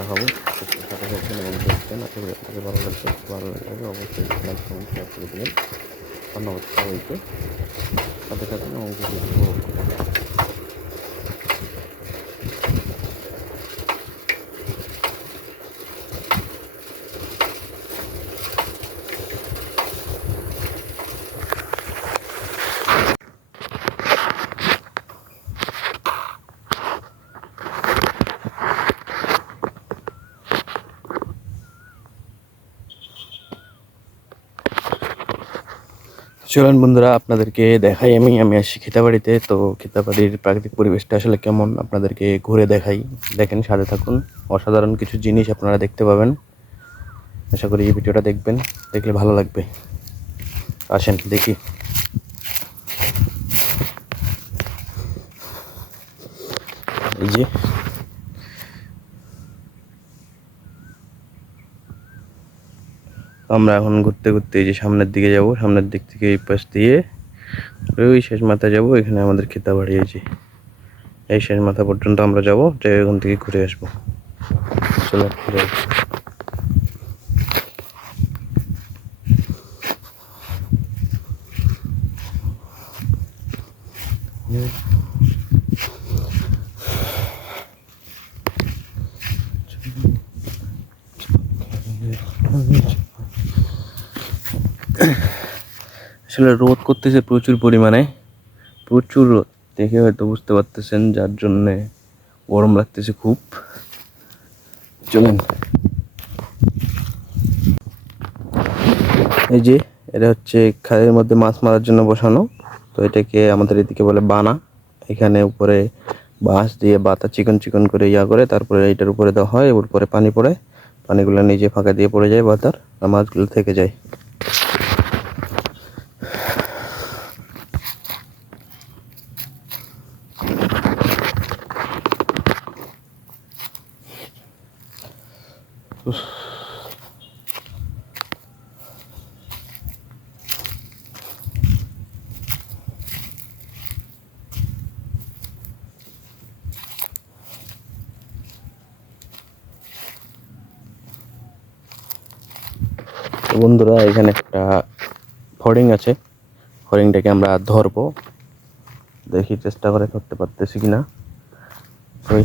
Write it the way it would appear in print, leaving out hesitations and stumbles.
দেখাবো। সাথে থাকবেন এবং দেখবেন, আশা করি আপনাদের ভালো লাগবে। ভালো লাগলে অবশ্যই লাইক কমেন্ট শেয়ার করে দেবেন। ধন্যবাদ সবাইকে। সাথে থাকুন এবং ভিডিওটি উপভোগ করুন। চলুন বন্ধুরা, আপনাদেরকে দেখাই। আমি আসছি খেতাবাড়িতে। তো খেতাবাড়ির প্রাকৃতিক পরিবেশটা আসলে কেমন আপনাদেরকে ঘুরে দেখাই। দেখেন, সাথে থাকুন। অসাধারণ কিছু জিনিস আপনারা দেখতে পাবেন। আশা করি এই ভিডিওটা দেখবেন, দেখলে ভালো লাগবে। আসেন দেখি। এই যে আমরা এখন ঘুরতে ঘুরতে এই যে সামনের দিকে যাব। সামনের দিক থেকে এই পাশ দিয়ে ওই শেষ মাথায় যাব। এখানে আমাদের খেতাবাড়ি। এই যে এই শেষ মাথা পর্যন্ত আমরা যাব, যাই ওখান থেকে ঘুরে আসবো। চলো ঘুরে আসি। আসলে রোদ করতেছে প্রচুর পরিমাণে, প্রচুর রোদ। দেখে হয়তো বুঝতে পারতেছেন, যার জন্যে গরম লাগতেছে খুব। চলেন। এই যে এটা হচ্ছে খালের মধ্যে মাছ মারার জন্য বসানো। তো এটাকে আমাদের এদিকে বলে বানা। এখানে উপরে বাঁশ দিয়ে বাতা চিকন চিকন করে করে তারপরে এটার উপরে দেওয়া হয়। এর উপরে পানি পড়ে, পানিগুলো নিজে ফাঁকা দিয়ে পড়ে যায় বাতার, আর মাছগুলো থেকে যায়। বন্ধুরা, এখানে একটা ফড়িং আছে। ফড়িংটাকে আমরা ধরবো, দেখি চেষ্টা করে ধরতে পারতেছি কিনা। ওই